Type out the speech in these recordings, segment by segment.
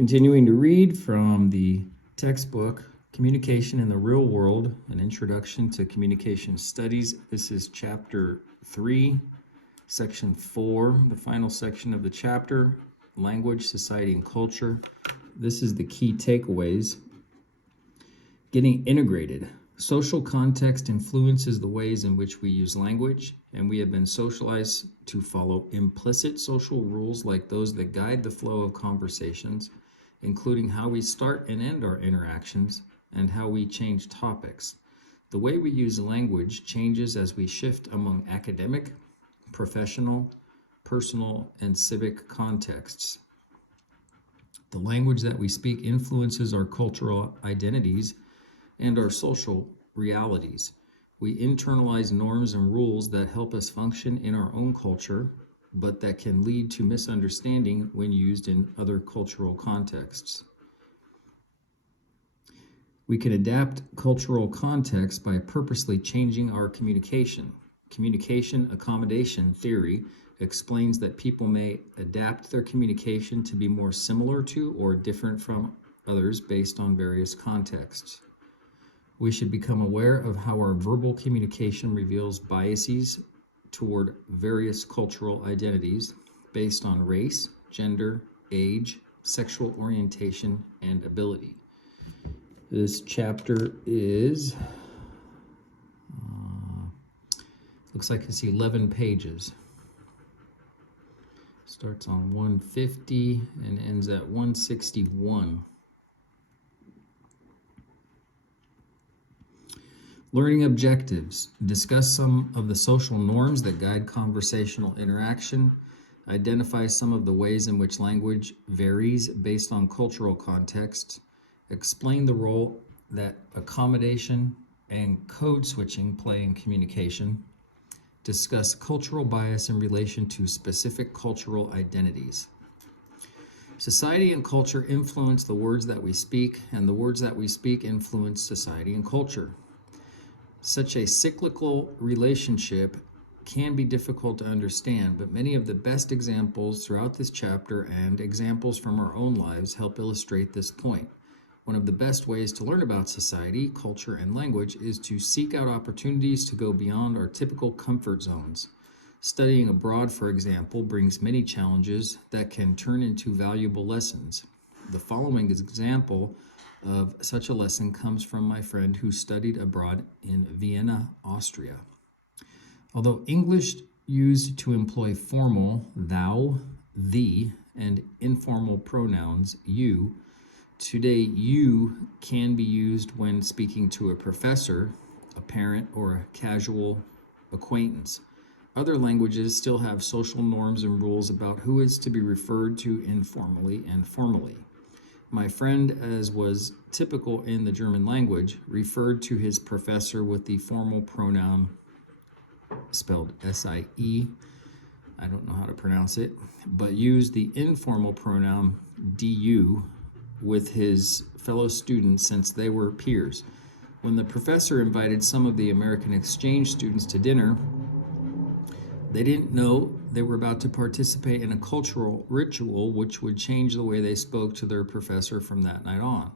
Continuing to read from the textbook, Communication in the Real World, An Introduction to Communication Studies. This is Chapter 3, Section 4, the final section of the chapter, Language, Society, and Culture. This is the key takeaways. Getting integrated. Social context influences the ways in which we use language, and we have been socialized to follow implicit social rules like those that guide the flow of conversations, including how we start and end our interactions and how we change topics. The way we use language changes as we shift among academic, professional, personal, and civic contexts. The language that we speak influences our cultural identities and our social realities. We internalize norms and rules that help us function in our own culture, but that can lead to misunderstanding when used in other cultural contexts. We can adapt cultural context by purposely changing our communication. Communication accommodation theory explains that people may adapt their communication to be more similar to or different from others based on various contexts. We should become aware of how our verbal communication reveals biases toward various cultural identities based on race, gender, age, sexual orientation, and ability. This chapter is, looks like it's 11 pages. Starts on 150 and ends at 161. Learning objectives. Discuss some of the social norms that guide conversational interaction. Identify some of the ways in which language varies based on cultural context. Explain the role that accommodation and code switching play in communication. Discuss cultural bias in relation to specific cultural identities. Society and culture influence the words that we speak, and the words that we speak influence society and culture. Such a cyclical relationship can be difficult to understand, but many of the best examples throughout this chapter and examples from our own lives help illustrate this point. One of the best ways to learn about society, culture, and language is to seek out opportunities to go beyond our typical comfort zones. Studying abroad, for example, brings many challenges that can turn into valuable lessons. The following example of such a lesson comes from my friend who studied abroad in Vienna, Austria. Although English used to employ formal thou, thee, and informal pronouns you, today you can be used when speaking to a professor, a parent, or a casual acquaintance. Other languages still have social norms and rules about who is to be referred to informally and formally. My friend, as was typical in the German language, referred to his professor with the formal pronoun spelled S-I-E. I don't know how to pronounce it, but used the informal pronoun du with his fellow students since they were peers. When the professor invited some of the American exchange students to dinner, they didn't know they were about to participate in a cultural ritual which would change the way they spoke to their professor from that night on.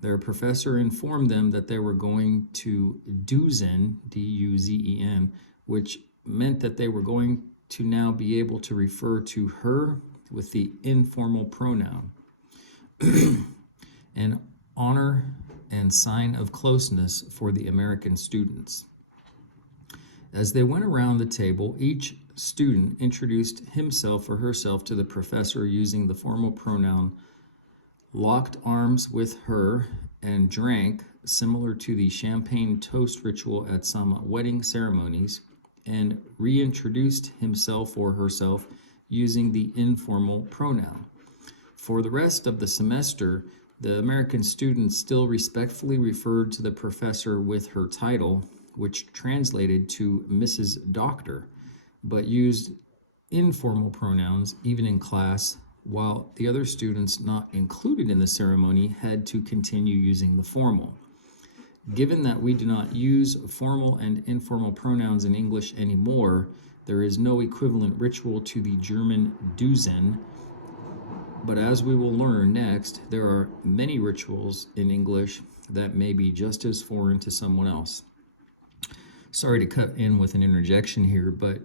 Their professor informed them that they were going to duzen, D-U-Z-E-N, which meant that they were going to now be able to refer to her with the informal pronoun. An honor and sign of closeness for the American students. As they went around the table, each student introduced himself or herself to the professor using the formal pronoun, locked arms with her, and drank, similar to the champagne toast ritual at some wedding ceremonies, and reintroduced himself or herself using the informal pronoun. For the rest of the semester, the American students still respectfully referred to the professor with her title, which translated to Mrs. Doctor, but used informal pronouns even in class, while the other students not included in the ceremony had to continue using the formal. Given that we do not use formal and informal pronouns in English anymore, there is no equivalent ritual to the German duzen, But as we will learn next, there are many rituals in English that may be just as foreign to someone else. Sorry to cut in with an interjection here, but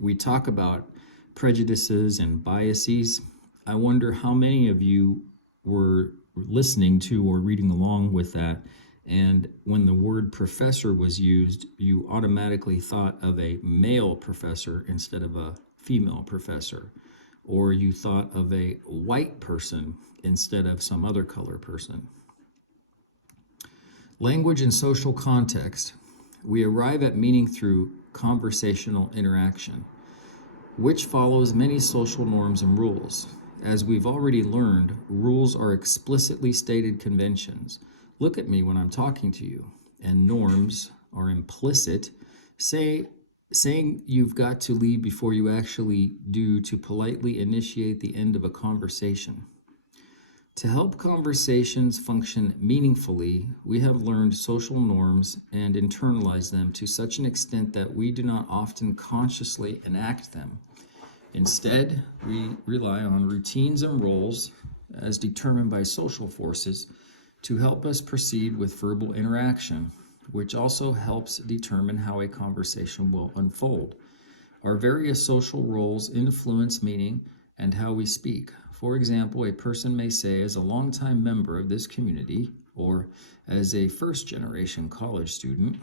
we talk about prejudices and biases. I wonder how many of you were listening to or reading along with that, and when the word professor was used, you automatically thought of a male professor instead of a female professor, or you thought of a white person instead of some other color person. Language and social context. We arrive at meaning through conversational interaction, which follows many social norms and rules. As we've already learned, rules are explicitly stated conventions. Look at me when I'm talking to you. And norms are implicit, saying you've got to leave before you actually do to politely initiate the end of a conversation. To help conversations function meaningfully, we have learned social norms and internalized them to such an extent that we do not often consciously enact them. Instead, we rely on routines and roles as determined by social forces to help us proceed with verbal interaction, which also helps determine how a conversation will unfold. Our various social roles influence meaning and how we speak. For example, a person may say, as a longtime member of this community, or as a first-generation college student.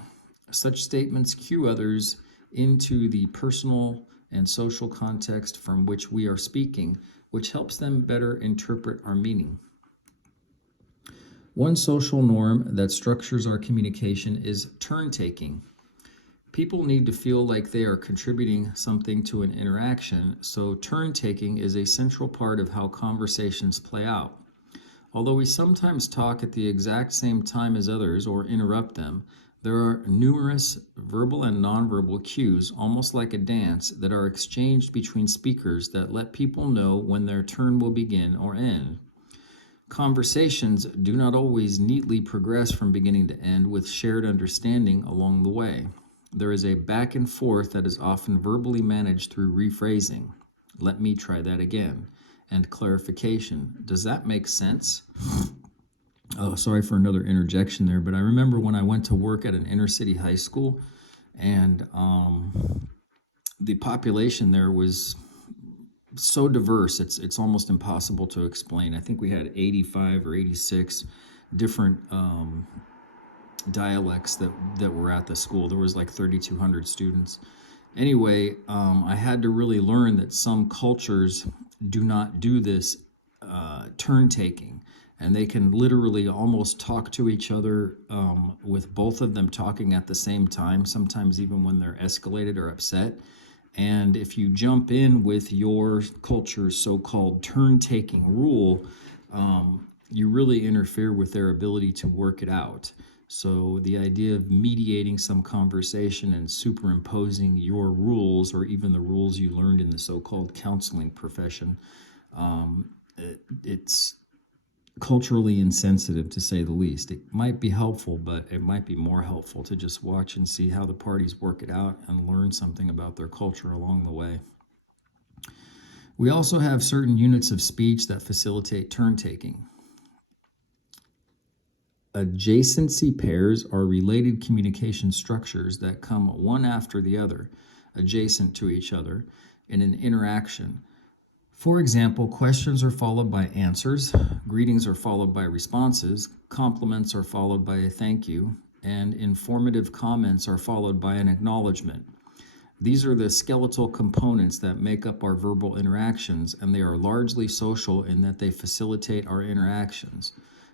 Such statements cue others into the personal and social context from which we are speaking, which helps them better interpret our meaning. One social norm that structures our communication is turn-taking. People need to feel like they are contributing something to an interaction, so turn-taking is a central part of how conversations play out. Although we sometimes talk at the exact same time as others or interrupt them, there are numerous verbal and nonverbal cues, almost like a dance, that are exchanged between speakers that let people know when their turn will begin or end. Conversations do not always neatly progress from beginning to end with shared understanding along the way. There is a back and forth that is often verbally managed through rephrasing. Let me try that again. And clarification. Does that make sense? Oh, sorry for another interjection there, but I remember when I went to work at an inner city high school, and the population there was so diverse, it's almost impossible to explain. I think we had 85 or 86 different dialects that were at the school. There was like 3,200 students. Anyway, I had to really learn that some cultures do not do this turn taking, and they can literally almost talk to each other with both of them talking at the same time, sometimes even when they're escalated or upset. And if you jump in with your culture's so-called turn-taking rule, you really interfere with their ability to work it out. So the idea of mediating some conversation and superimposing your rules, or even the rules you learned in the so-called counseling profession, it's culturally insensitive, to say the least. It might be helpful, but it might be more helpful to just watch and see how the parties work it out and learn something about their culture along the way. We also have certain units of speech that facilitate turn-taking. Adjacency pairs are related communication structures that come one after the other, adjacent to each other, in an interaction. For example, questions are followed by answers, greetings are followed by responses, compliments are followed by a thank you, and informative comments are followed by an acknowledgement. These are the skeletal components that make up our verbal interactions, and they are largely social in that they facilitate our interactions.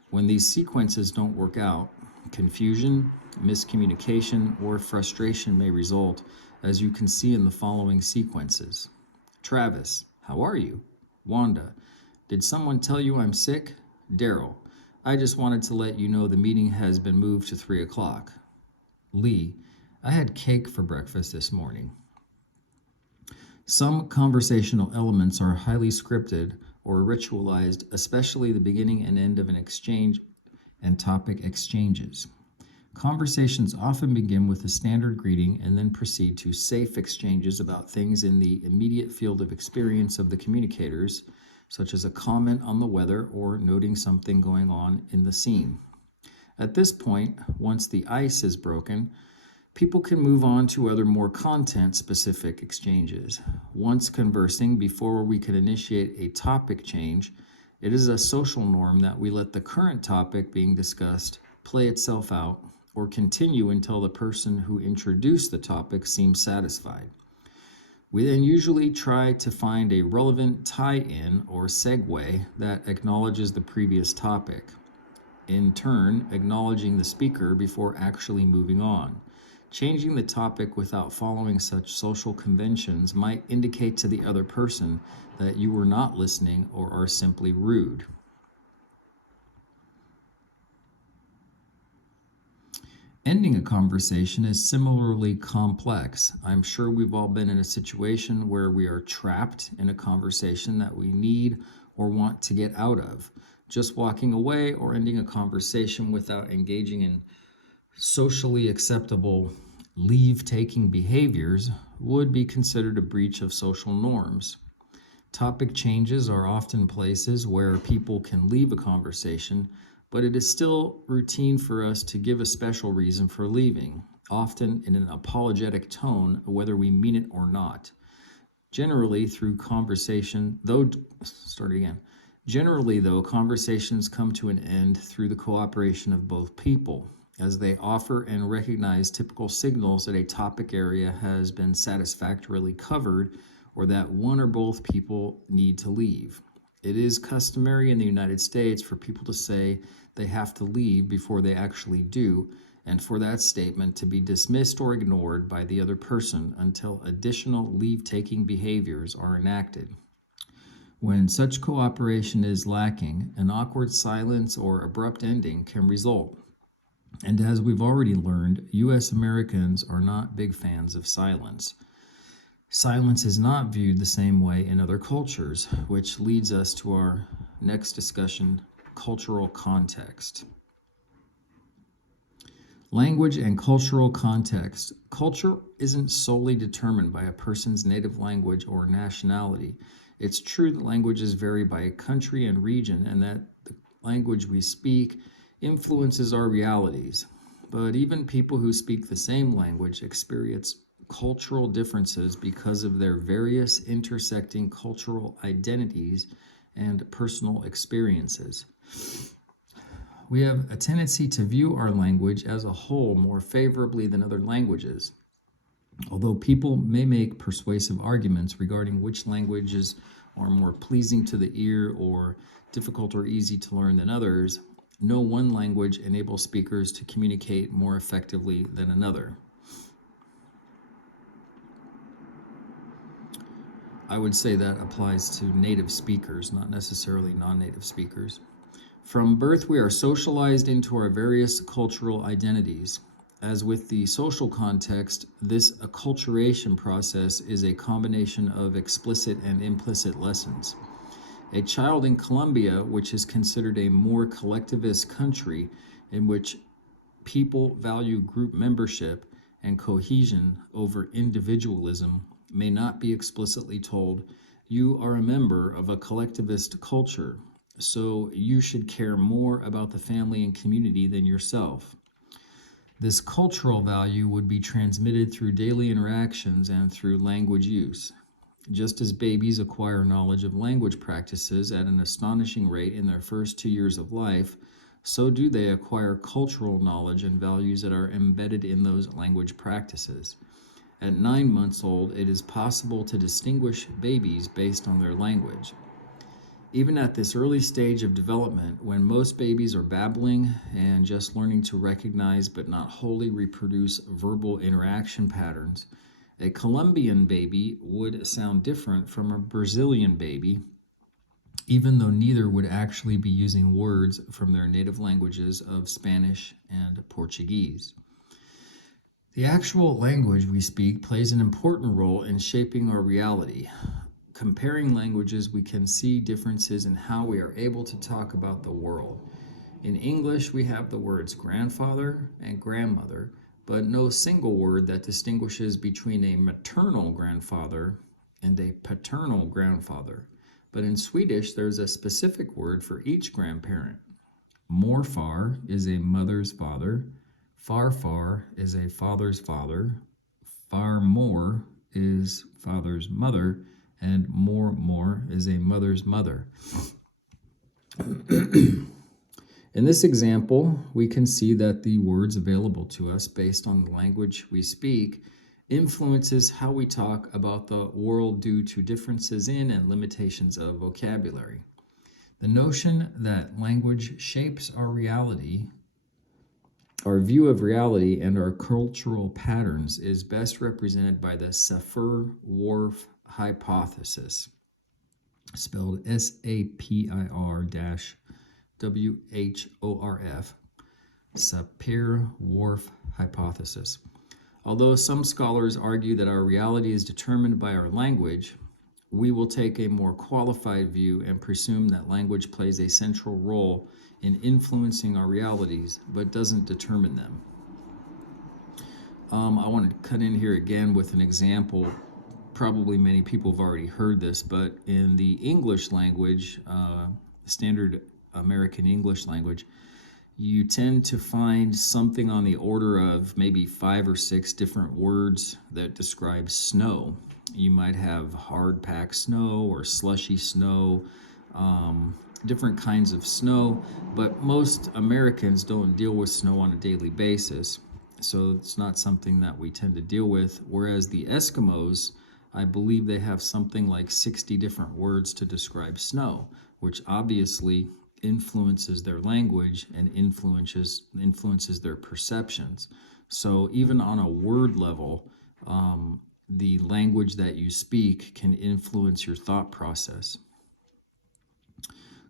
When these sequences don't work out, confusion, miscommunication, or frustration may result, as you can see in the following sequences. Travis, how are you? Wanda, did someone tell you I'm sick? Daryl, I just wanted to let you know the meeting has been moved to 3 o'clock. Lee, I had cake for breakfast this morning. Some conversational elements are highly scripted or ritualized, especially the beginning and end of an exchange and topic exchanges. Conversations often begin with a standard greeting and then proceed to safe exchanges about things in the immediate field of experience of the communicators, such as a comment on the weather or noting something going on in the scene. At this point, once the ice is broken, people can move on to other more content-specific exchanges. Once conversing, before we can initiate a topic change, it is a social norm that we let the current topic being discussed play itself out or continue until the person who introduced the topic seems satisfied. We then usually try to find a relevant tie-in or segue that acknowledges the previous topic, in turn acknowledging the speaker before actually moving on. Changing the topic without following such social conventions might indicate to the other person that you were not listening or are simply rude. Ending a conversation is similarly complex. I'm sure we've all been in a situation where we are trapped in a conversation that we need or want to get out of. Just walking away or ending a conversation without engaging in socially acceptable leave-taking behaviors would be considered a breach of social norms. Topic changes are often places where people can leave a conversation, but it is still routine for us to give a special reason for leaving, often in an apologetic tone, whether we mean it or not. Generally, though, conversations come to an end through the cooperation of both people, as they offer and recognize typical signals that a topic area has been satisfactorily covered or that one or both people need to leave. It is customary in the United States for people to say they have to leave before they actually do, and for that statement to be dismissed or ignored by the other person until additional leave-taking behaviors are enacted. When such cooperation is lacking, an awkward silence or abrupt ending can result. And as we've already learned, U.S. Americans are not big fans of silence. Silence is not viewed the same way in other cultures, which leads us to our next discussion, cultural context. Language and cultural context. Culture isn't solely determined by a person's native language or nationality. It's true that languages vary by country and region, and that the language we speak influences our realities. But even people who speak the same language experience cultural differences because of their various intersecting cultural identities and personal experiences. We have a tendency to view our language as a whole more favorably than other languages. Although people may make persuasive arguments regarding which languages are more pleasing to the ear or difficult or easy to learn than others, no one language enables speakers to communicate more effectively than another. I would say that applies to native speakers, not necessarily non-native speakers. From birth, we are socialized into our various cultural identities. As with the social context, this acculturation process is a combination of explicit and implicit lessons. A child in Colombia, which is considered a more collectivist country in which people value group membership and cohesion over individualism, may not be explicitly told, "You are a member of a collectivist culture, so you should care more about the family and community than yourself." This cultural value would be transmitted through daily interactions and through language use. Just as babies acquire knowledge of language practices at an astonishing rate in their first 2 years of life, so do they acquire cultural knowledge and values that are embedded in those language practices. At 9 months old, it is possible to distinguish babies based on their language. Even at this early stage of development, when most babies are babbling and just learning to recognize but not wholly reproduce verbal interaction patterns, a Colombian baby would sound different from a Brazilian baby, even though neither would actually be using words from their native languages of Spanish and Portuguese. The actual language we speak plays an important role in shaping our reality. Comparing languages, we can see differences in how we are able to talk about the world. In English, we have the words grandfather and grandmother, but no single word that distinguishes between a maternal grandfather and a paternal grandfather. But in Swedish, there's a specific word for each grandparent. Morfar is a mother's father. Farfar is a father's father. Farmor is father's mother. And mormor is a mother's mother. In this example, we can see that the words available to us based on the language we speak influences how we talk about the world due to differences in and limitations of vocabulary. The notion that language shapes our reality, our view of reality, and our cultural patterns is best represented by the Sapir-Whorf hypothesis, spelled Sapir-Whorf, Sapir-Whorf hypothesis. Although some scholars argue that our reality is determined by our language, we will take a more qualified view and presume that language plays a central role in influencing our realities, but doesn't determine them. I want to cut in here again with an example. Probably many people have already heard this, but in the English language, standard American English language, you tend to find something on the order of maybe 5 or 6 different words that describe snow. You might have hard packed snow or slushy snow, different kinds of snow, but most Americans don't deal with snow on a daily basis. So it's not something that we tend to deal with. Whereas the Eskimos, I believe they have something like 60 different words to describe snow, which obviously influences their language and influences their perceptions. So even on a word level, the language that you speak can influence your thought process.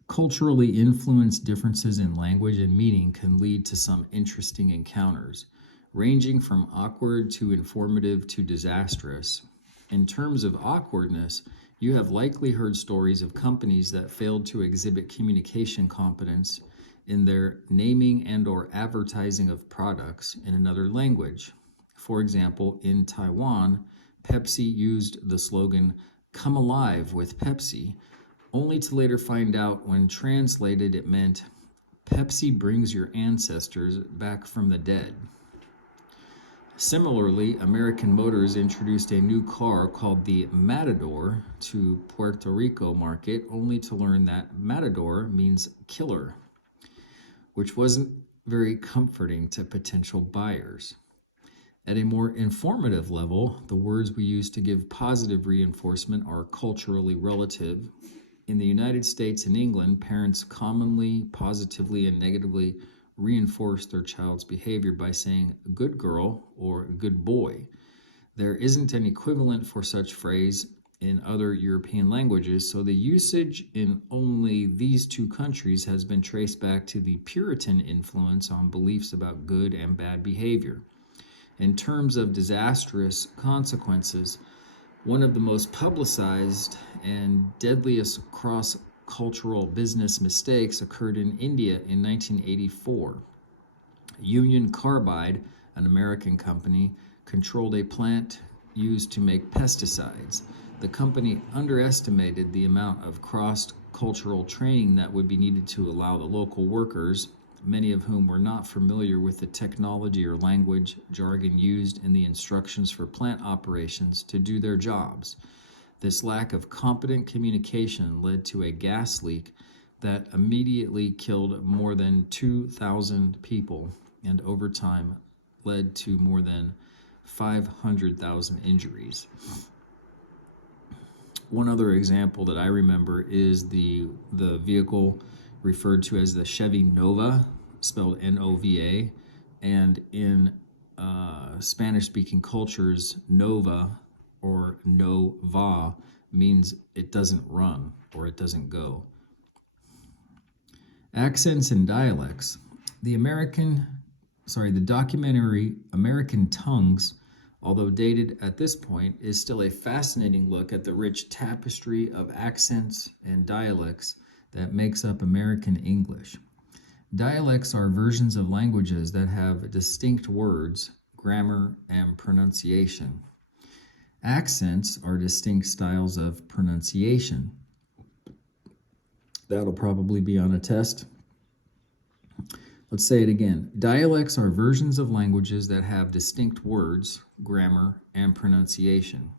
Culturally influenced differences in language and meaning can lead to some interesting encounters, ranging from awkward to informative to disastrous. In terms of awkwardness, you have likely heard stories of companies that failed to exhibit communication competence in their naming and/or advertising of products in another language. For example, in Taiwan, Pepsi used the slogan, "Come alive with Pepsi," only to later find out when translated it meant, "Pepsi brings your ancestors back from the dead." Similarly, American Motors introduced a new car called the Matador to Puerto Rico market, only to learn that Matador means killer, which wasn't very comforting to potential buyers. At a more informative level, the words we use to give positive reinforcement are culturally relative. In the United States and England, parents commonly positively and negatively reinforce their child's behavior by saying good girl or good boy. There isn't an equivalent for such phrase in other European languages, so the usage in only these 2 countries has been traced back to the Puritan influence on beliefs about good and bad behavior. In terms of disastrous consequences, one of the most publicized and deadliest cross-cultural business mistakes occurred in India in 1984. Union Carbide, an American company, controlled a plant used to make pesticides. The company underestimated the amount of cross-cultural training that would be needed to allow the local workers, many of whom were not familiar with the technology or language jargon used in the instructions for plant operations, to do their jobs. This lack of competent communication led to a gas leak that immediately killed more than 2,000 people and over time led to more than 500,000 injuries. One other example that I remember is the vehicle referred to as the Chevy Nova, spelled N-O-V-A, and in Spanish-speaking cultures, Nova or no va means it doesn't run or it doesn't go. Accents and dialects. The documentary American Tongues, although dated at this point, is still a fascinating look at the rich tapestry of accents and dialects that makes up American English. Dialects are versions of languages that have distinct words, grammar, and pronunciation. Accents are distinct styles of pronunciation. That'll probably be on a test. Let's say it again. Dialects are versions of languages that have distinct words, grammar, and pronunciation.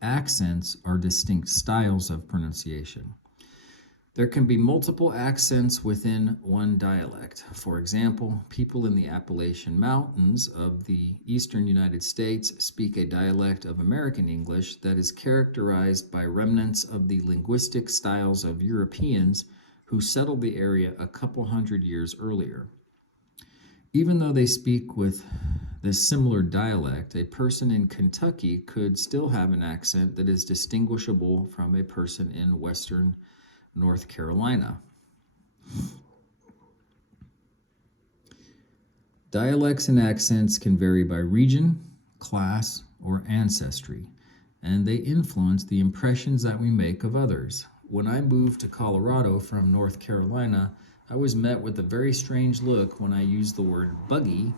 Accents are distinct styles of pronunciation. There can be multiple accents within one dialect. For example, people in the Appalachian Mountains of the eastern United States speak a dialect of American English that is characterized by remnants of the linguistic styles of Europeans who settled the area a couple hundred years earlier. Even though they speak with this similar dialect, a person in Kentucky could still have an accent that is distinguishable from a person in Western North Carolina. Dialects and accents can vary by region, class, or ancestry, and they influence the impressions that we make of others. When I moved to Colorado from North Carolina, I was met with a very strange look when I used the word buggy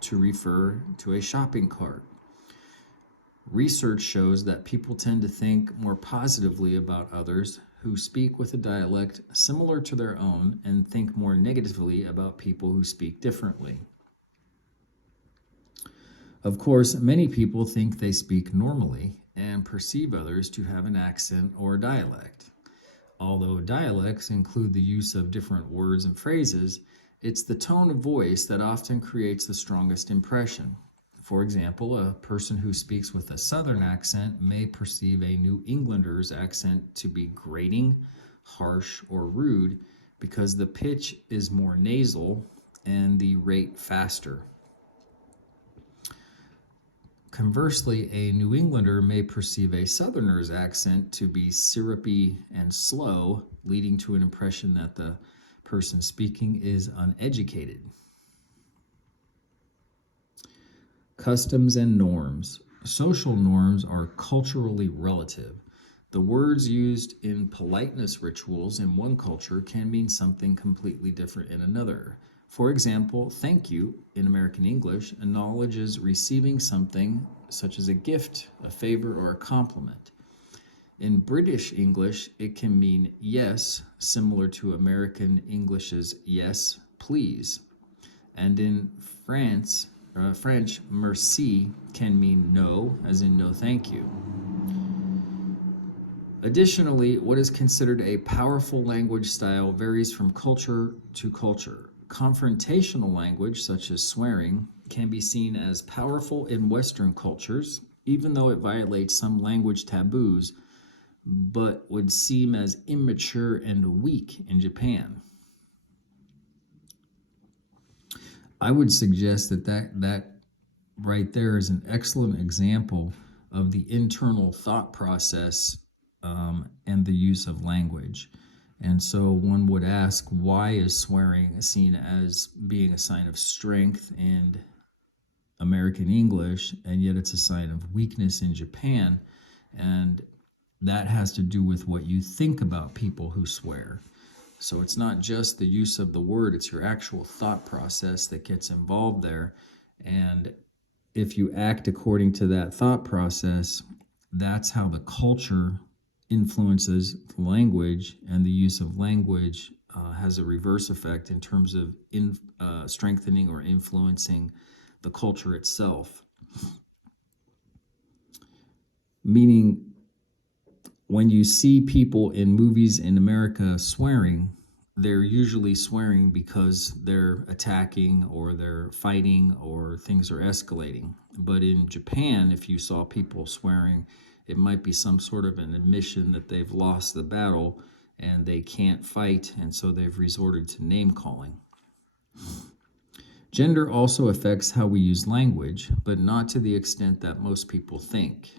to refer to a shopping cart. Research shows that people tend to think more positively about others who speak with a dialect similar to their own and think more negatively about people who speak differently. Of course, many people think they speak normally and perceive others to have an accent or dialect. Although dialects include the use of different words and phrases, it's the tone of voice that often creates the strongest impression. For example, a person who speaks with a Southern accent may perceive a New Englander's accent to be grating, harsh, or rude because the pitch is more nasal and the rate faster. Conversely, a New Englander may perceive a Southerner's accent to be syrupy and slow, leading to an impression that the person speaking is uneducated. Customs and norms. Social norms are culturally relative. The words used in politeness rituals in one culture can mean something completely different in another. For example, thank you in American English acknowledges receiving something such as a gift, a favor, or a compliment. In British English, it can mean yes, similar to American English's yes, please. And in French, merci can mean no, as in no thank you. Additionally, what is considered a powerful language style varies from culture to culture. Confrontational language, such as swearing, can be seen as powerful in Western cultures, even though it violates some language taboos, but would seem as immature and weak in Japan. I would suggest that right there is an excellent example of the internal thought process and the use of language. And so one would ask, why is swearing seen as being a sign of strength in American English, and yet it's a sign of weakness in Japan? And that has to do with what you think about people who swear. So it's not just the use of the word, it's your actual thought process that gets involved there. And if you act according to that thought process, that's how the culture influences language, and the use of language has a reverse effect in terms of strengthening or influencing the culture itself. Meaning, when you see people in movies in America swearing, they're usually swearing because they're attacking or they're fighting or things are escalating. But in Japan, if you saw people swearing, it might be some sort of an admission that they've lost the battle and they can't fight, and so they've resorted to name calling. Gender also affects how we use language, but not to the extent that most people think.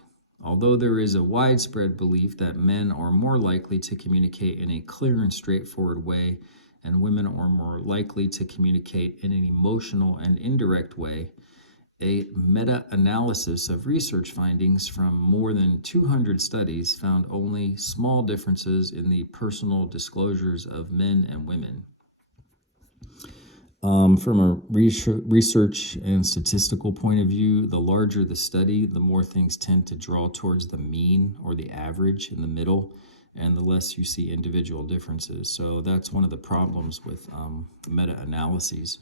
Although there is a widespread belief that men are more likely to communicate in a clear and straightforward way, and women are more likely to communicate in an emotional and indirect way, a meta-analysis of research findings from more than 200 studies found only small differences in the personal disclosures of men and women. From a research and statistical point of view, the larger the study, the more things tend to draw towards the mean or the average in the middle. and the less you see individual differences. So that's one of the problems with meta-analyses.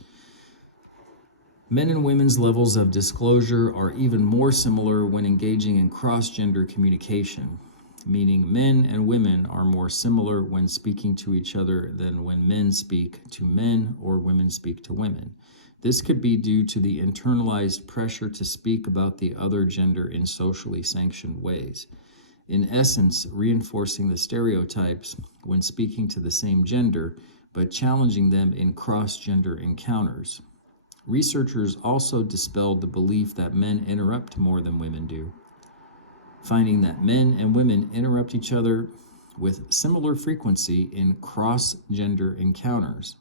Men and women's levels of disclosure are even more similar when engaging in cross-gender communication, meaning men and women are more similar when speaking to each other than when men speak to men or women speak to women. This could be due to the internalized pressure to speak about the other gender in socially sanctioned ways. In essence, reinforcing the stereotypes when speaking to the same gender, but challenging them in cross-gender encounters. Researchers also dispelled the belief that men interrupt more than women do, finding that men and women interrupt each other with similar frequency in cross-gender encounters.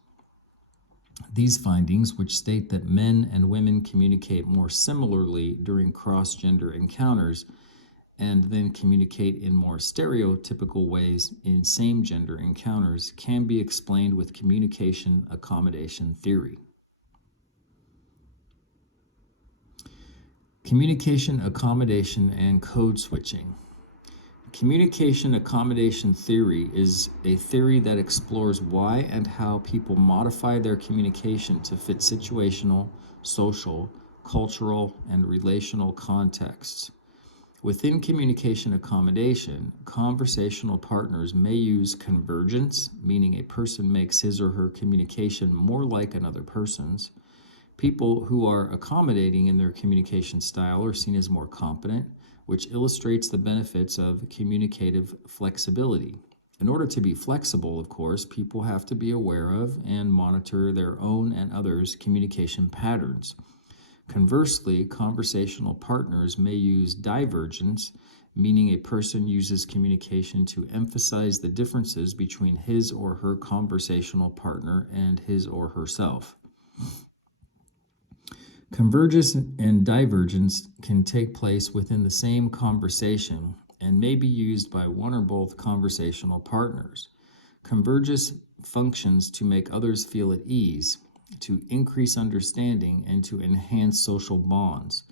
These findings, which state that men and women communicate more similarly during cross-gender encounters and then communicate in more stereotypical ways in same-gender encounters, can be explained with communication accommodation theory. Communication accommodation and code switching. Communication accommodation theory is a theory that explores why and how people modify their communication to fit situational, social, cultural, and relational contexts. Within communication accommodation, conversational partners may use convergence, meaning a person makes his or her communication more like another person's. People who are accommodating in their communication style are seen as more competent, which illustrates the benefits of communicative flexibility. In order to be flexible, of course, people have to be aware of and monitor their own and others' communication patterns. Conversely, conversational partners may use divergence, meaning a person uses communication to emphasize the differences between his or her conversational partner and his or herself. Convergence and divergence can take place within the same conversation and may be used by one or both conversational partners. Convergence functions to make others feel at ease, to increase understanding, and to enhance social bonds.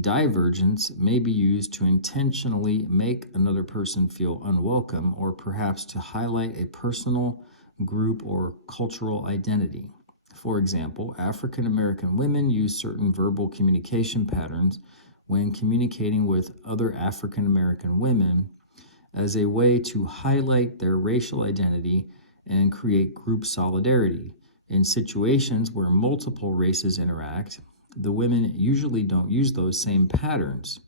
Divergence may be used to intentionally make another person feel unwelcome or perhaps to highlight a personal, group, or cultural identity. For example, African American women use certain verbal communication patterns when communicating with other African American women as a way to highlight their racial identity and create group solidarity. In situations where multiple races interact, the women usually don't use those same patterns,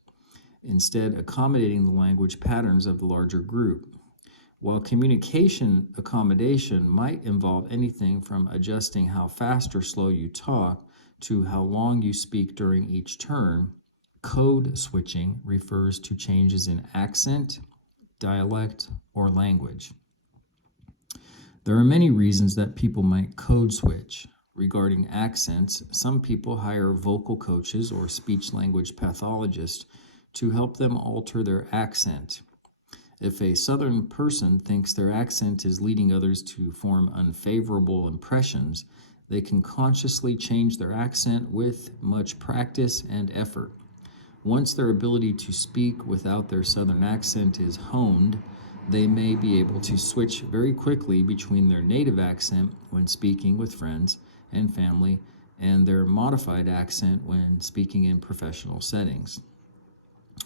instead accommodating the language patterns of the larger group. While communication accommodation might involve anything from adjusting how fast or slow you talk to how long you speak during each turn, code switching refers to changes in accent, dialect, or language. There are many reasons that people might code switch. Regarding accents, some people hire vocal coaches or speech-language pathologists to help them alter their accent. If a Southern person thinks their accent is leading others to form unfavorable impressions, they can consciously change their accent with much practice and effort. Once their ability to speak without their Southern accent is honed, they may be able to switch very quickly between their native accent when speaking with friends and family and their modified accent when speaking in professional settings.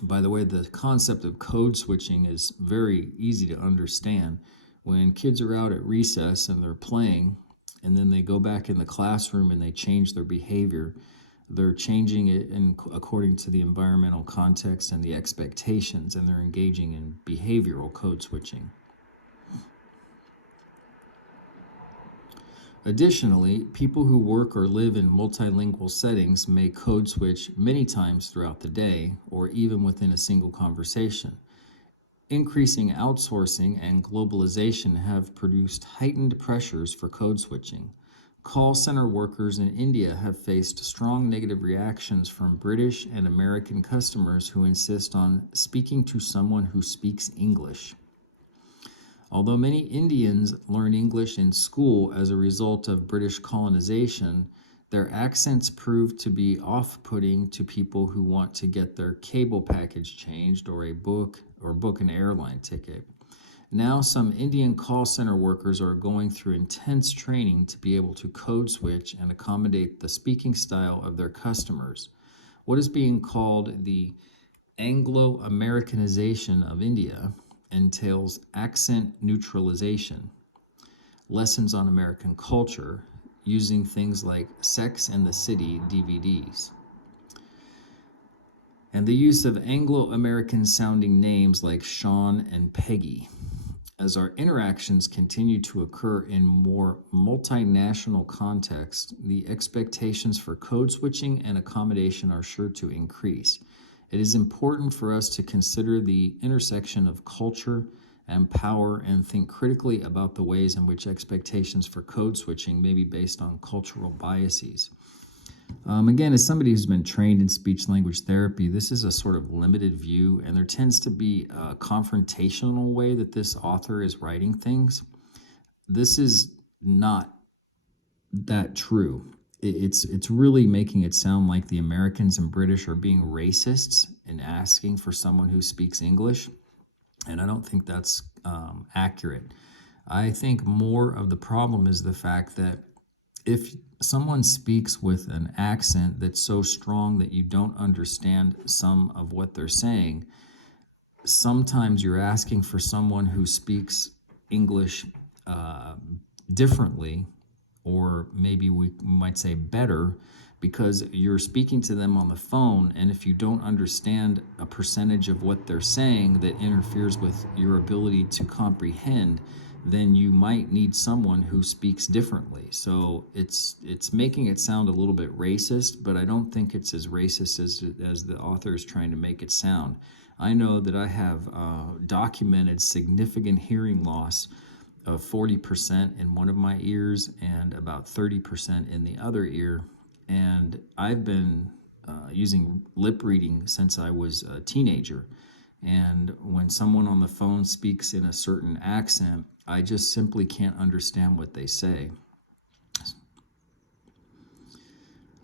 By the way, the concept of code switching is very easy to understand. When kids are out at recess and they're playing, and then they go back in the classroom and they change their behavior, they're changing it according to the environmental context and the expectations, and they're engaging in behavioral code switching. Additionally, people who work or live in multilingual settings may code switch many times throughout the day or even within a single conversation. Increasing outsourcing and globalization have produced heightened pressures for code switching. Call center workers in India have faced strong negative reactions from British and American customers who insist on speaking to someone who speaks English. Although many Indians learn English in school as a result of British colonization, their accents prove to be off-putting to people who want to get their cable package changed or book an airline ticket. Now, some Indian call center workers are going through intense training to be able to code switch and accommodate the speaking style of their customers. What is being called the Anglo-Americanization of India entails accent neutralization, lessons on American culture, using things like Sex and the City DVDs, and the use of Anglo-American sounding names like Sean and Peggy. As our interactions continue to occur in more multinational contexts, the expectations for code switching and accommodation are sure to increase. It is important for us to consider the intersection of culture and power and think critically about the ways in which expectations for code switching may be based on cultural biases. Again, as somebody who's been trained in speech language therapy, this is a sort of limited view, and there tends to be a confrontational way that this author is writing things. This is not that true. It's really making it sound like the Americans and British are being racists and asking for someone who speaks English, and I don't think that's accurate. I think more of the problem is the fact that if someone speaks with an accent that's so strong that you don't understand some of what they're saying, sometimes you're asking for someone who speaks English differently, or maybe we might say better, because you're speaking to them on the phone, and if you don't understand a percentage of what they're saying that interferes with your ability to comprehend, then you might need someone who speaks differently. So it's making it sound a little bit racist, but I don't think it's as racist as the author is trying to make it sound. I know that I have documented significant hearing loss of 40% in one of my ears and about 30% in the other ear. And I've been using lip reading since I was a teenager. And when someone on the phone speaks in a certain accent, I just simply can't understand what they say.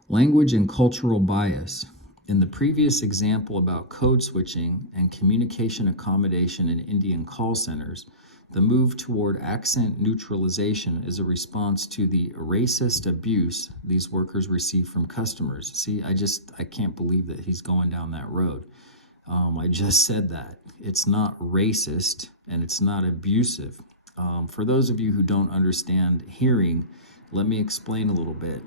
Language and cultural bias. In the previous example about code switching and communication accommodation in Indian call centers, the move toward accent neutralization is a response to the racist abuse these workers receive from customers. See, I can't believe that he's going down that road. I just said that. It's not racist and it's not abusive. For those of you who don't understand hearing, let me explain a little bit.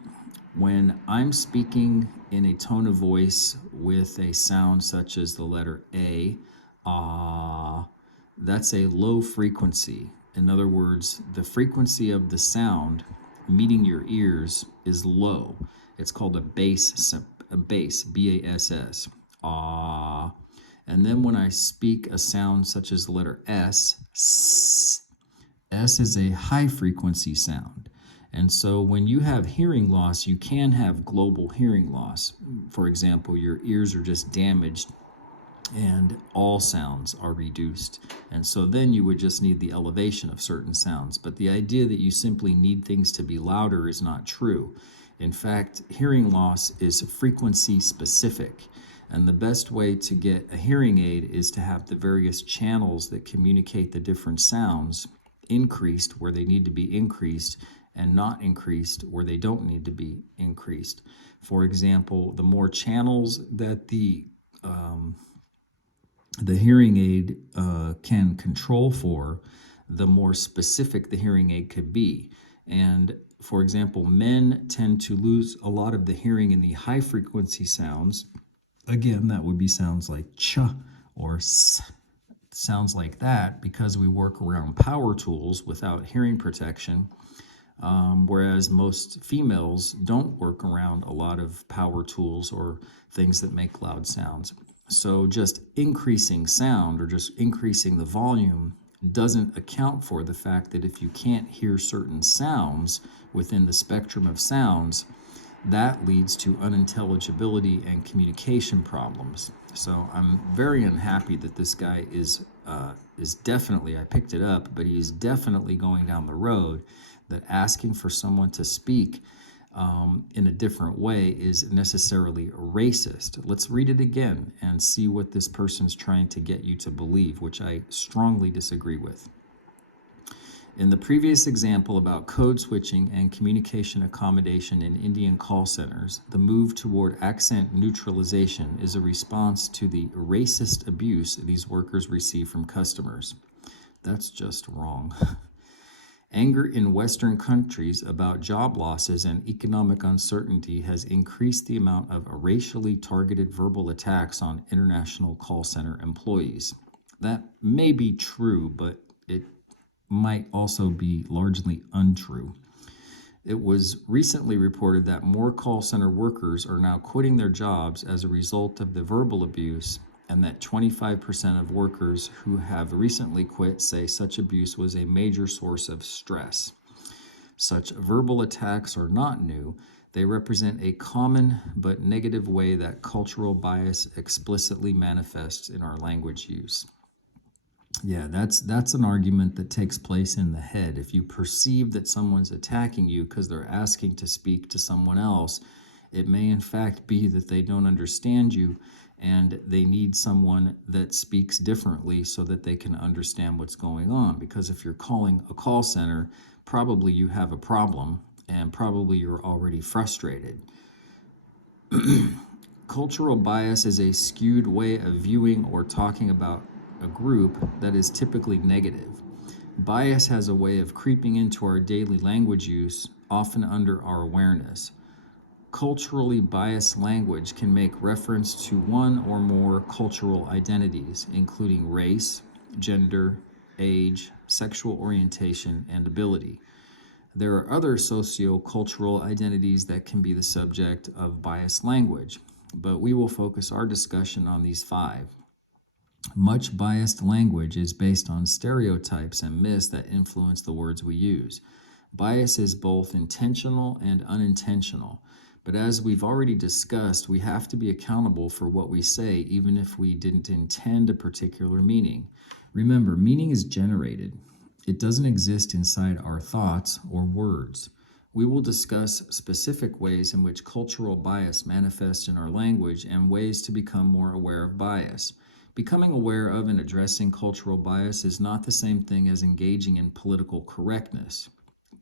When I'm speaking in a tone of voice with a sound such as the letter A, ah, that's a low frequency. In other words, the frequency of the sound meeting your ears is low. It's called a bass, B-A-S-S, ah. And then when I speak a sound such as the letter S, S is a high frequency sound. And so when you have hearing loss, you can have global hearing loss. For example, your ears are just damaged and all sounds are reduced. And so then you would just need the elevation of certain sounds. But the idea that you simply need things to be louder is not true. In fact, hearing loss is frequency specific. And the best way to get a hearing aid is to have the various channels that communicate the different sounds increased where they need to be increased and not increased where they don't need to be increased. For example, the more channels that the hearing aid can control for, the more specific the hearing aid could be. And for example, men tend to lose a lot of the hearing in the high frequency sounds. Again, that would be sounds like ch or s, sounds like that, because we work around power tools without hearing protection. Whereas most females don't work around a lot of power tools or things that make loud sounds. So just increasing sound or just increasing the volume doesn't account for the fact that if you can't hear certain sounds within the spectrum of sounds, that leads to unintelligibility and communication problems. So I'm very unhappy that this guy is definitely, I picked it up, but he's definitely going down the road that asking for someone to speak in a different way is necessarily racist. Let's read it again and see what this person's trying to get you to believe, which I strongly disagree with. In the previous example about code switching and communication accommodation in Indian call centers, the move toward accent neutralization is a response to the racist abuse these workers receive from customers. That's just wrong. Anger in Western countries about job losses and economic uncertainty has increased the amount of racially targeted verbal attacks on international call center employees. That may be true, but it might also be largely untrue. It was recently reported that more call center workers are now quitting their jobs as a result of the verbal abuse, and that 25% of workers who have recently quit say such abuse was a major source of stress. Such verbal attacks are not new. They represent a common but negative way that cultural bias explicitly manifests in our language use. Yeah, that's an argument that takes place in the head. If you perceive that someone's attacking you because they're asking to speak to someone else, it may in fact be that they don't understand you and they need someone that speaks differently so that they can understand what's going on. Because if you're calling a call center, probably you have a problem and probably you're already frustrated. Cultural bias is a skewed way of viewing or talking about a group that is typically negative. Bias has a way of creeping into our daily language use, often under our awareness. Culturally biased language can make reference to one or more cultural identities, including race, gender, age, sexual orientation, and ability. There are other socio-cultural identities that can be the subject of biased language, but we will focus our discussion on these 5. Much biased language is based on stereotypes and myths that influence the words we use. Bias is both intentional and unintentional, but as we've already discussed, we have to be accountable for what we say, even if we didn't intend a particular meaning. Remember, meaning is generated. It doesn't exist inside our thoughts or words. We will discuss specific ways in which cultural bias manifests in our language and ways to become more aware of bias. Becoming aware of and addressing cultural bias is not the same thing as engaging in political correctness.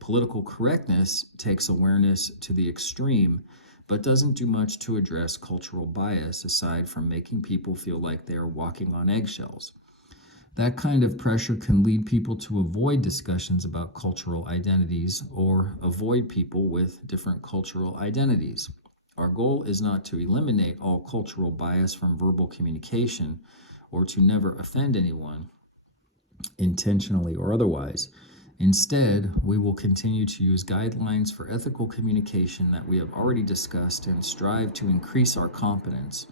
Political correctness takes awareness to the extreme, but doesn't do much to address cultural bias aside from making people feel like they are walking on eggshells. That kind of pressure can lead people to avoid discussions about cultural identities or avoid people with different cultural identities. Our goal is not to eliminate all cultural bias from verbal communication or to never offend anyone, intentionally or otherwise. Instead, we will continue to use guidelines for ethical communication that we have already discussed and strive to increase our competence.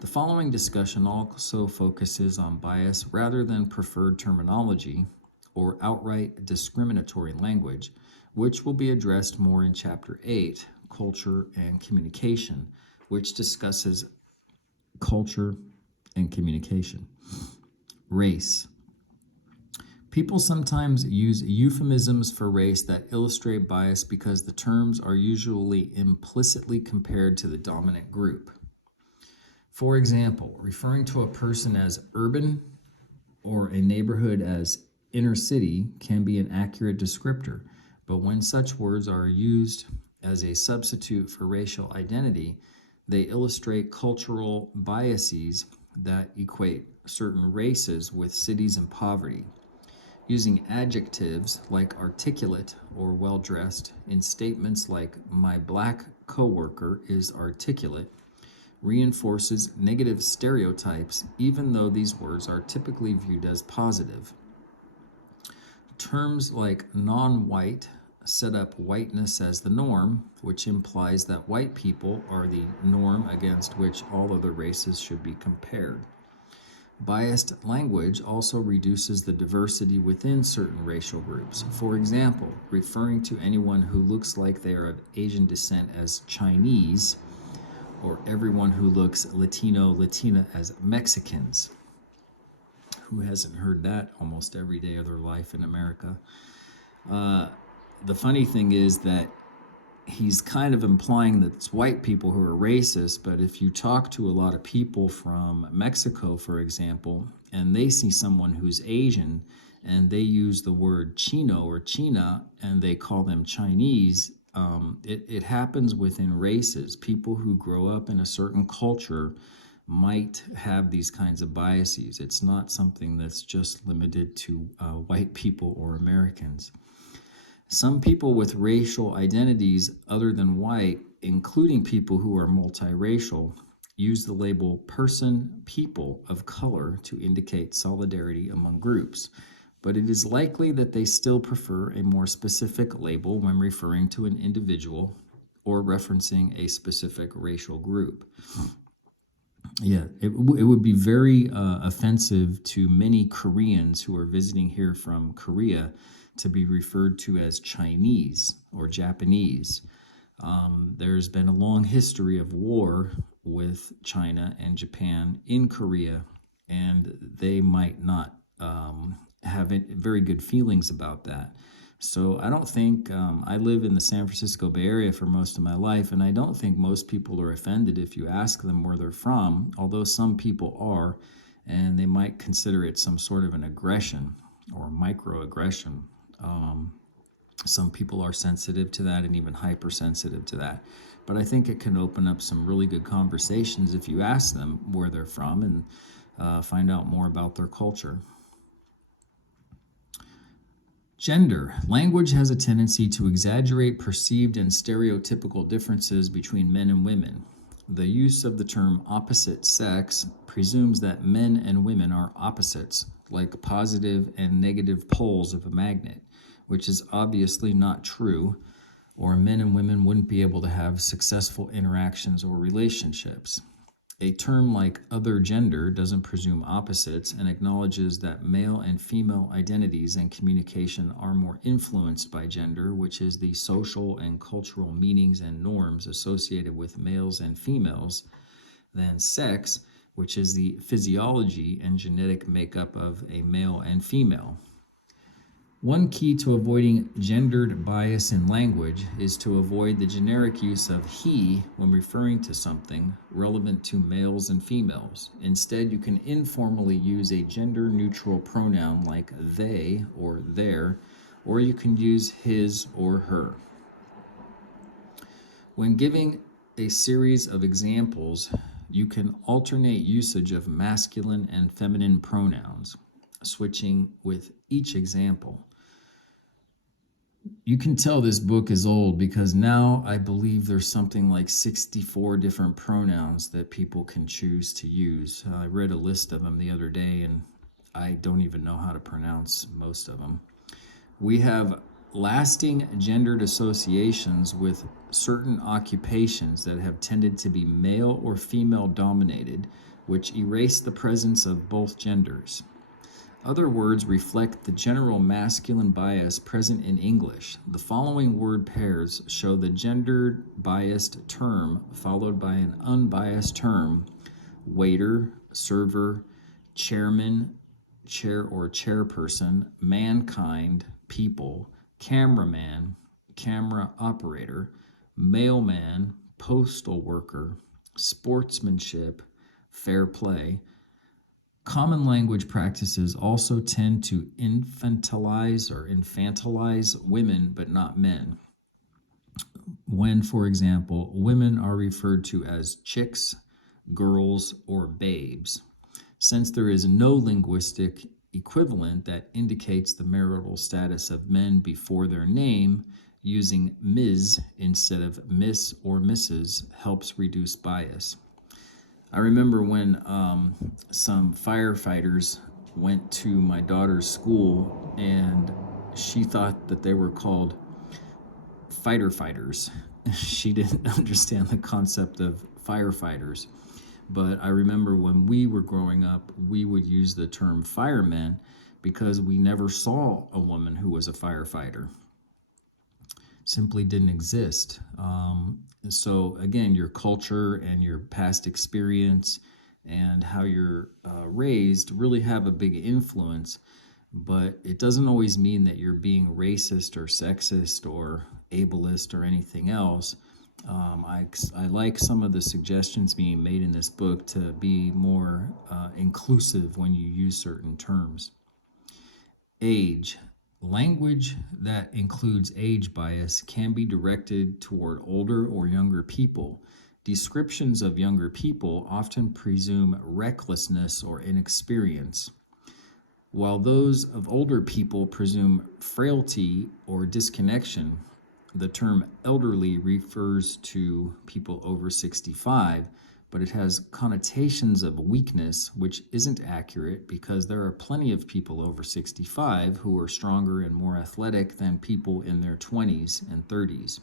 The following discussion also focuses on bias rather than preferred terminology or outright discriminatory language, which will be addressed more in Chapter 8, Culture and Communication, which discusses culture and communication. Race. People sometimes use euphemisms for race that illustrate bias because the terms are usually implicitly compared to the dominant group. For example, referring to a person as urban or a neighborhood as inner city can be an accurate descriptor, but when such words are used as a substitute for racial identity, they illustrate cultural biases that equate certain races with cities and poverty. Using adjectives like articulate or well-dressed in statements like "my black coworker is articulate" reinforces negative stereotypes, even though these words are typically viewed as positive. Terms like non-white set up whiteness as the norm, which implies that white people are the norm against which all other races should be compared. Biased language also reduces the diversity within certain racial groups. For example, referring to anyone who looks like they are of Asian descent as Chinese, or everyone who looks Latino, Latina as Mexicans. Who hasn't heard that almost every day of their life in America? The funny thing is that he's kind of implying that it's white people who are racist, but if you talk to a lot of people from Mexico, for example, and they see someone who's Asian, and they use the word Chino or China, and they call them Chinese. It happens within races. People who grow up in a certain culture might have these kinds of biases. It's not something that's just limited to white people or Americans. Some people with racial identities other than white, including people who are multiracial, use the label person, people of color to indicate solidarity among groups, but it is likely that they still prefer a more specific label when referring to an individual or referencing a specific racial group. Yeah, it would be very offensive to many Koreans who are visiting here from Korea to be referred to as Chinese or Japanese. There's been a long history of war with China and Japan in Korea, and they might not have very good feelings about that. So I don't think I live in the San Francisco Bay Area for most of my life, and I don't think most people are offended if you ask them where they're from, although some people are, and they might consider it some sort of an aggression or microaggression. Some people are sensitive to that and even hypersensitive to that. But I think it can open up some really good conversations if you ask them where they're from and find out more about their culture. Gender. Language has a tendency to exaggerate perceived and stereotypical differences between men and women. The use of the term opposite sex presumes that men and women are opposites, like positive and negative poles of a magnet, which is obviously not true, or men and women wouldn't be able to have successful interactions or relationships. A term like other gender doesn't presume opposites and acknowledges that male and female identities and communication are more influenced by gender, which is the social and cultural meanings and norms associated with males and females, than sex, which is the physiology and genetic makeup of a male and female. One key to avoiding gendered bias in language is to avoid the generic use of he when referring to something relevant to males and females. Instead, you can informally use a gender-neutral pronoun like they or their, or you can use his or her. When giving a series of examples, you can alternate usage of masculine and feminine pronouns, switching with each example. You can tell this book is old because now I believe there's something like 64 different pronouns that people can choose to use. I read a list of them the other day and I don't even know how to pronounce most of them. We have lasting gendered associations with certain occupations that have tended to be male or female dominated, which erase the presence of both genders. Other words reflect the general masculine bias present in English. The following word pairs show the gender-biased term followed by an unbiased term: waiter, server, chairman, chair or chairperson, mankind, people, cameraman, camera operator, mailman, postal worker, sportsmanship, fair play. Common language practices also tend to infantilize women, but not men. When, for example, women are referred to as chicks, girls, or babes, since there is no linguistic equivalent that indicates the marital status of men before their name, using Ms. instead of Miss or Mrs. helps reduce bias. I remember when some firefighters went to my daughter's school and she thought that they were called fighter fighters. She didn't understand the concept of firefighters. But I remember when we were growing up, we would use the term firemen because we never saw a woman who was a firefighter. Simply didn't exist. So again, your culture and your past experience and how you're raised really have a big influence, but it doesn't always mean that you're being racist or sexist or ableist or anything else. I like some of the suggestions being made in this book to be more inclusive when you use certain terms. Age. Language that includes age bias can be directed toward older or younger people. Descriptions of younger people often presume recklessness or inexperience, while those of older people presume frailty or disconnection. The term elderly refers to people over 65, but it has connotations of weakness, which isn't accurate because there are plenty of people over 65 who are stronger and more athletic than people in their 20s and 30s.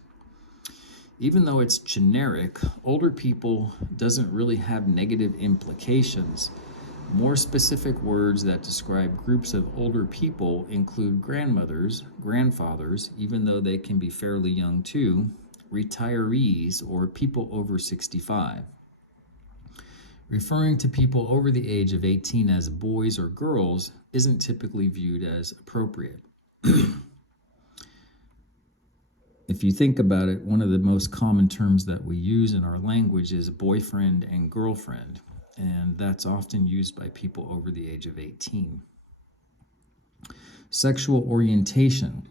Even though it's generic, older people doesn't really have negative implications. More specific words that describe groups of older people include grandmothers, grandfathers, even though they can be fairly young too, retirees, or people over 65. Referring to people over the age of 18 as boys or girls isn't typically viewed as appropriate. If you think about it, one of the most common terms that we use in our language is boyfriend and girlfriend, and that's often used by people over the age of 18. Sexual orientation.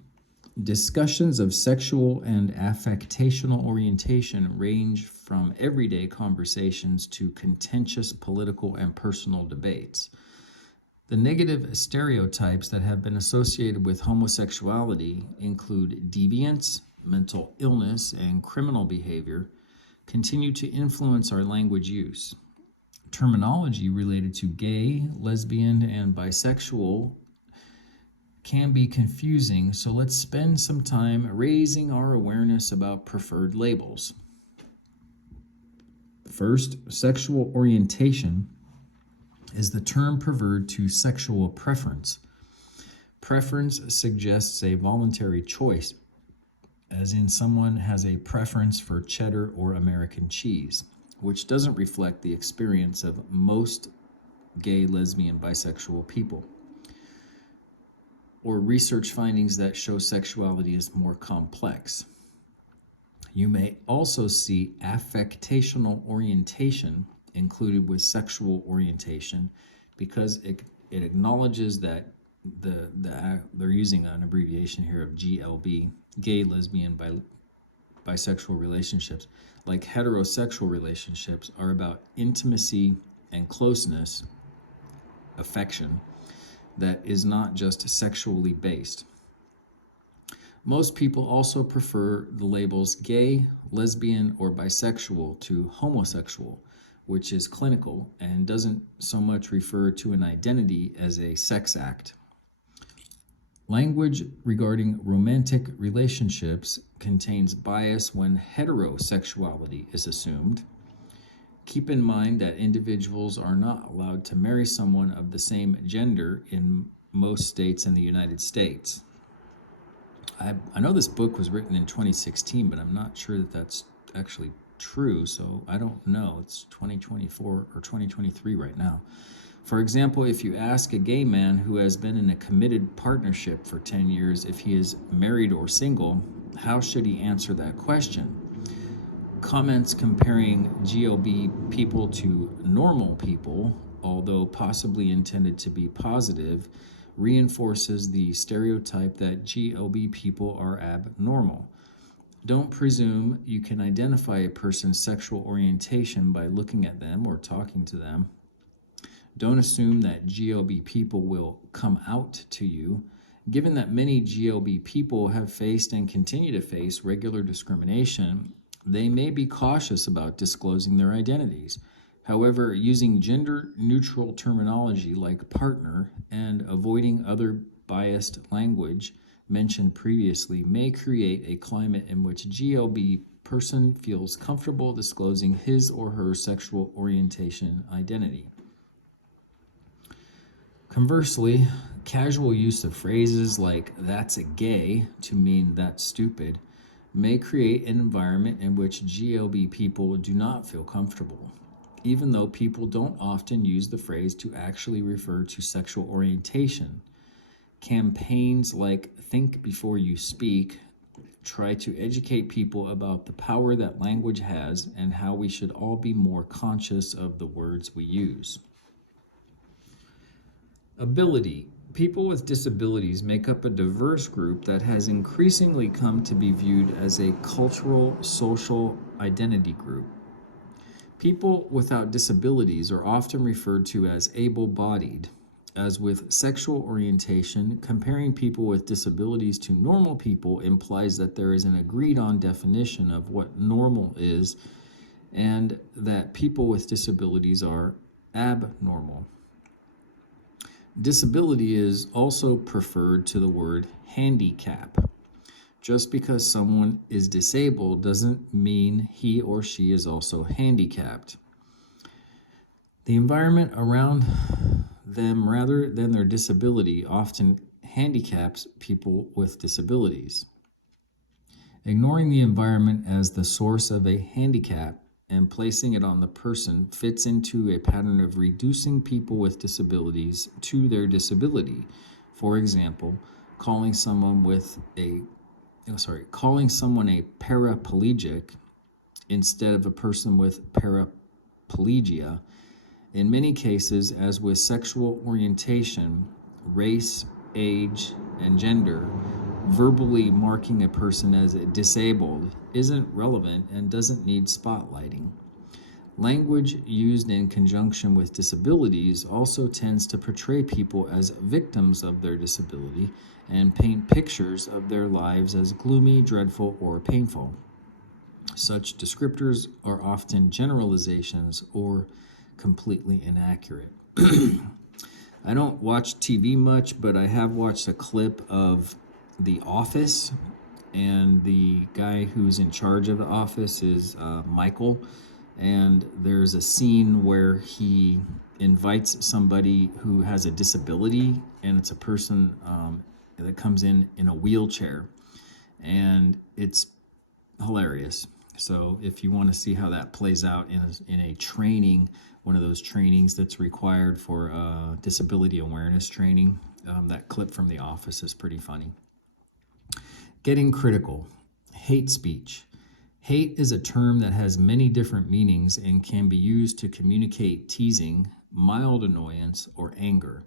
Discussions of sexual and affectational orientation range from everyday conversations to contentious political and personal debates. The negative stereotypes that have been associated with homosexuality include deviance, mental illness, and criminal behavior, continue to influence our language use. Terminology related to gay, lesbian, and bisexual can be confusing, so let's spend some time raising our awareness about preferred labels. First, sexual orientation is the term preferred to sexual preference. Preference suggests a voluntary choice, as in someone has a preference for cheddar or American cheese, which doesn't reflect the experience of most gay, lesbian, bisexual people, or research findings that show sexuality is more complex. You may also see affectational orientation included with sexual orientation because it acknowledges that they're using an abbreviation here of GLB, gay, lesbian, bisexual relationships, like heterosexual relationships, are about intimacy and closeness, affection, that is not just sexually based. Most people also prefer the labels gay, lesbian, or bisexual to homosexual, which is clinical and doesn't so much refer to an identity as a sex act. Language regarding romantic relationships contains bias when heterosexuality is assumed. Keep in mind that individuals are not allowed to marry someone of the same gender in most states in the United States. I know this book was written in 2016, but I'm not sure that that's actually true, so I don't know. It's 2024 or 2023 right now. For example, if you ask a gay man who has been in a committed partnership for 10 years if he is married or single, how should he answer that question? Comments comparing GLB people to normal people, although possibly intended to be positive, reinforces the stereotype that GLB people are abnormal. Don't presume you can identify a person's sexual orientation by looking at them or talking to them. Don't assume that GLB people will come out to you. Given that many GLB people have faced and continue to face regular discrimination, they may be cautious about disclosing their identities. However, using gender-neutral terminology like partner and avoiding other biased language mentioned previously may create a climate in which GLB person feels comfortable disclosing his or her sexual orientation identity. Conversely, casual use of phrases like "that's a gay" to mean "that's stupid" may create an environment in which GLB people do not feel comfortable, even though people don't often use the phrase to actually refer to sexual orientation. Campaigns like Think Before You Speak try to educate people about the power that language has and how we should all be more conscious of the words we use. Ability. People with disabilities make up a diverse group that has increasingly come to be viewed as a cultural social identity group. People without disabilities are often referred to as able-bodied. As with sexual orientation, comparing people with disabilities to normal people implies that there is an agreed-on definition of what normal is and that people with disabilities are abnormal. Disability is also preferred to the word handicap. Just because someone is disabled doesn't mean he or she is also handicapped. The environment around them, rather than their disability, often handicaps people with disabilities. Ignoring the environment as the source of a handicap and placing it on the person fits into a pattern of reducing people with disabilities to their disability. For example, calling someone a paraplegic instead of a person with paraplegia. In many cases, as with sexual orientation, race, age, and gender, verbally marking a person as disabled isn't relevant and doesn't need spotlighting. Language used in conjunction with disabilities also tends to portray people as victims of their disability and paint pictures of their lives as gloomy, dreadful, or painful. Such descriptors are often generalizations or completely inaccurate. I don't watch TV much, but I have watched a clip of The Office, and the guy who's in charge of the office is Michael. And there's a scene where he invites somebody who has a disability, and it's a person that comes in a wheelchair, and it's hilarious. So if you want to see how that plays out in a training, one of those trainings that's required for disability awareness training, that clip from The Office is pretty funny. Getting critical. Hate speech. Hate is a term that has many different meanings and can be used to communicate teasing, mild annoyance, or anger.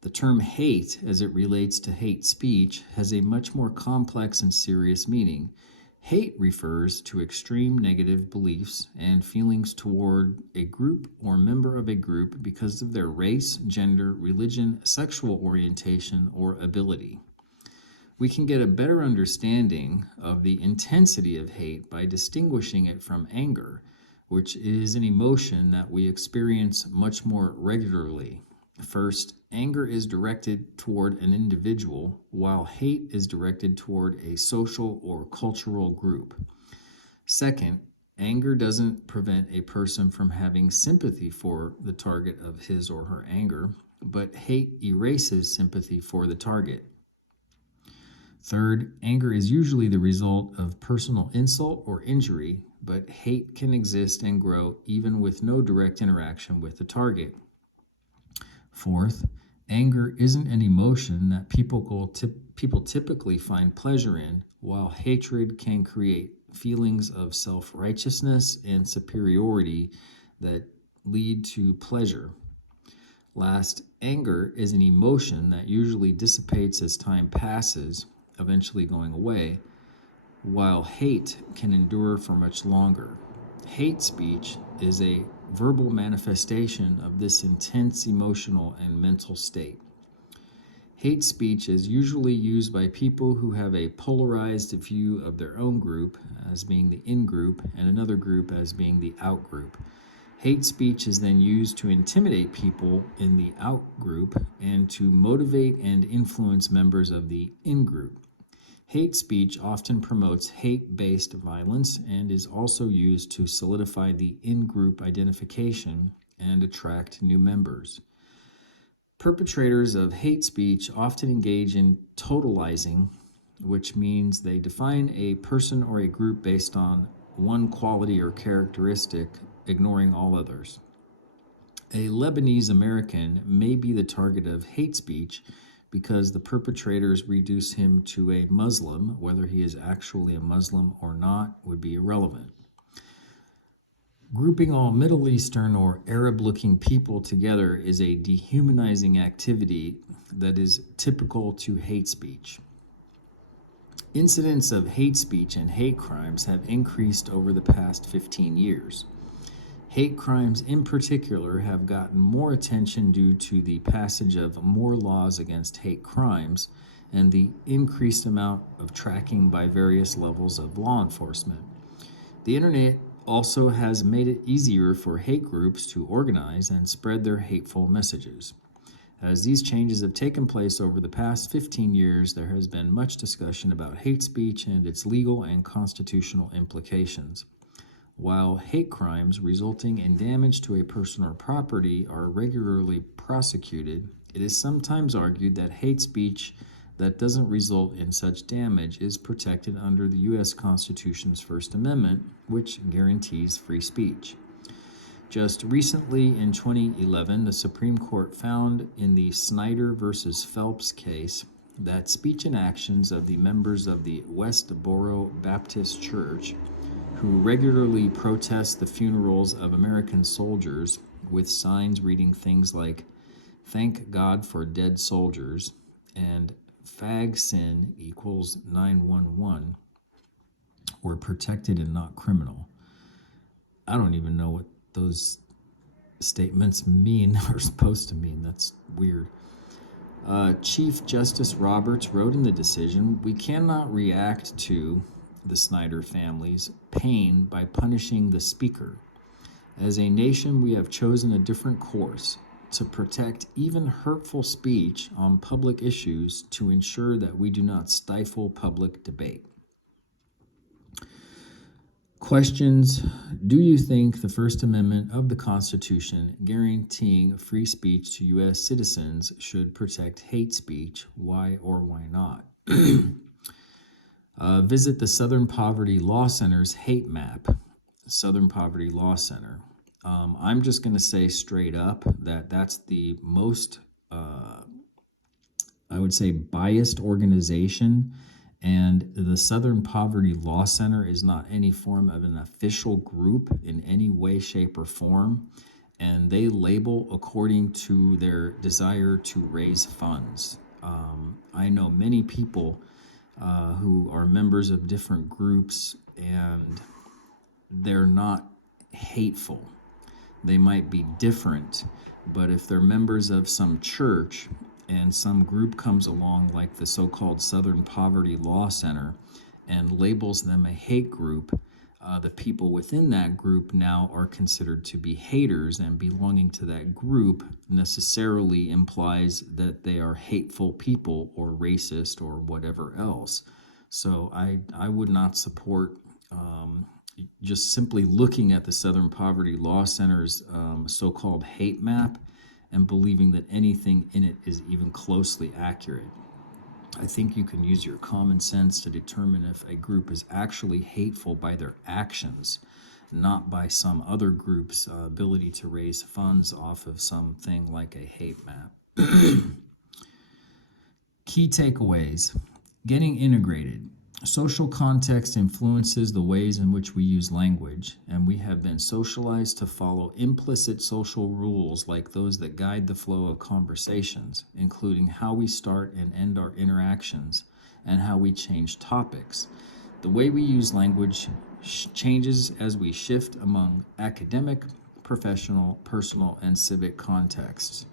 The term hate, as it relates to hate speech, has a much more complex and serious meaning. Hate refers to extreme negative beliefs and feelings toward a group or member of a group because of their race, gender, religion, sexual orientation, or ability. We can get a better understanding of the intensity of hate by distinguishing it from anger, which is an emotion that we experience much more regularly. First, anger is directed toward an individual, while hate is directed toward a social or cultural group. Second, anger doesn't prevent a person from having sympathy for the target of his or her anger, but hate erases sympathy for the target. Third, anger is usually the result of personal insult or injury, but hate can exist and grow even with no direct interaction with the target. Fourth, anger isn't an emotion that people typically find pleasure in, while hatred can create feelings of self-righteousness and superiority that lead to pleasure. Last, anger is an emotion that usually dissipates as time passes, eventually going away, while hate can endure for much longer. Hate speech is a verbal manifestation of this intense emotional and mental state. Hate speech is usually used by people who have a polarized view of their own group as being the in-group and another group as being the out-group. Hate speech is then used to intimidate people in the out-group and to motivate and influence members of the in-group. Hate speech often promotes hate-based violence and is also used to solidify the in-group identification and attract new members. Perpetrators of hate speech often engage in totalizing, which means they define a person or a group based on one quality or characteristic, ignoring all others. A Lebanese American may be the target of hate speech because the perpetrators reduce him to a Muslim. Whether he is actually a Muslim or not would be irrelevant. Grouping all Middle Eastern or Arab-looking people together is a dehumanizing activity that is typical to hate speech. Incidents of hate speech and hate crimes have increased over the past 15 years. Hate crimes in particular have gotten more attention due to the passage of more laws against hate crimes and the increased amount of tracking by various levels of law enforcement. The internet also has made it easier for hate groups to organize and spread their hateful messages. As these changes have taken place over the past 15 years, there has been much discussion about hate speech and its legal and constitutional implications. While hate crimes resulting in damage to a person or property are regularly prosecuted, it is sometimes argued that hate speech that doesn't result in such damage is protected under the U.S. Constitution's First Amendment, which guarantees free speech. Just recently, in 2011, the Supreme Court found in the Snyder versus Phelps case that speech and actions of the members of the Westboro Baptist Church, who regularly protest the funerals of American soldiers with signs reading things like, "Thank God for dead soldiers," and "Fag sin equals 911," were protected and not criminal. I don't even know what those statements mean or supposed to mean. That's weird. Chief Justice Roberts wrote in the decision, "We cannot react to the Snyder family's pain by punishing the speaker. As a nation, we have chosen a different course to protect even hurtful speech on public issues to ensure that we do not stifle public debate." Questions. Do you think the First Amendment of the Constitution guaranteeing free speech to U.S. citizens should protect hate speech? Why or why not? Visit the Southern Poverty Law Center's hate map. Southern Poverty Law Center. I'm just going to say straight up that that's the most, I would say, biased organization. And the Southern Poverty Law Center is not any form of an official group in any way, shape, or form. And they label according to their desire to raise funds. I know many people who are members of different groups, and they're not hateful. They might be different, but if they're members of some church and some group comes along, like the so-called Southern Poverty Law Center, and labels them a hate group, the people within that group now are considered to be haters, and belonging to that group necessarily implies that they are hateful people or racist or whatever else. So I would not support just simply looking at the Southern Poverty Law Center's so-called hate map and believing that anything in it is even closely accurate. I think you can use your common sense to determine if a group is actually hateful by their actions, not by some other group's ability to raise funds off of something like a hate map. Key takeaways. Getting integrated. Social context influences the ways in which we use language, and we have been socialized to follow implicit social rules like those that guide the flow of conversations, including how we start and end our interactions and how we change topics. The way we use language changes as we shift among academic, professional, personal, and civic contexts.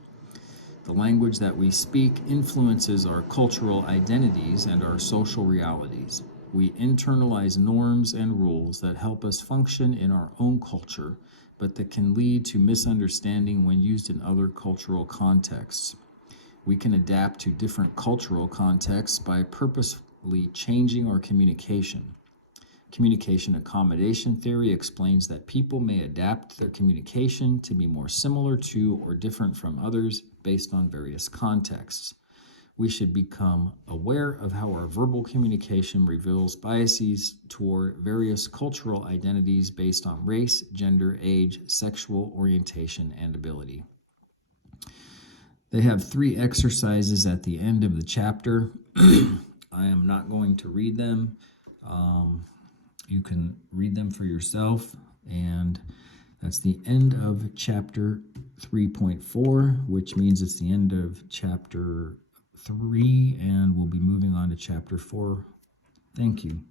The language that we speak influences our cultural identities and our social realities. We internalize norms and rules that help us function in our own culture, but that can lead to misunderstanding when used in other cultural contexts. We can adapt to different cultural contexts by purposefully changing our communication. Communication accommodation theory explains that people may adapt their communication to be more similar to or different from others based on various contexts. We should become aware of how our verbal communication reveals biases toward various cultural identities based on race, gender, age, sexual orientation, and ability. They have 3 exercises at the end of the chapter. I am not going to read them. You can read them for yourself, and That's the end of chapter 3.4, which means it's the end of chapter 3, and we'll be moving on to chapter 4. Thank you.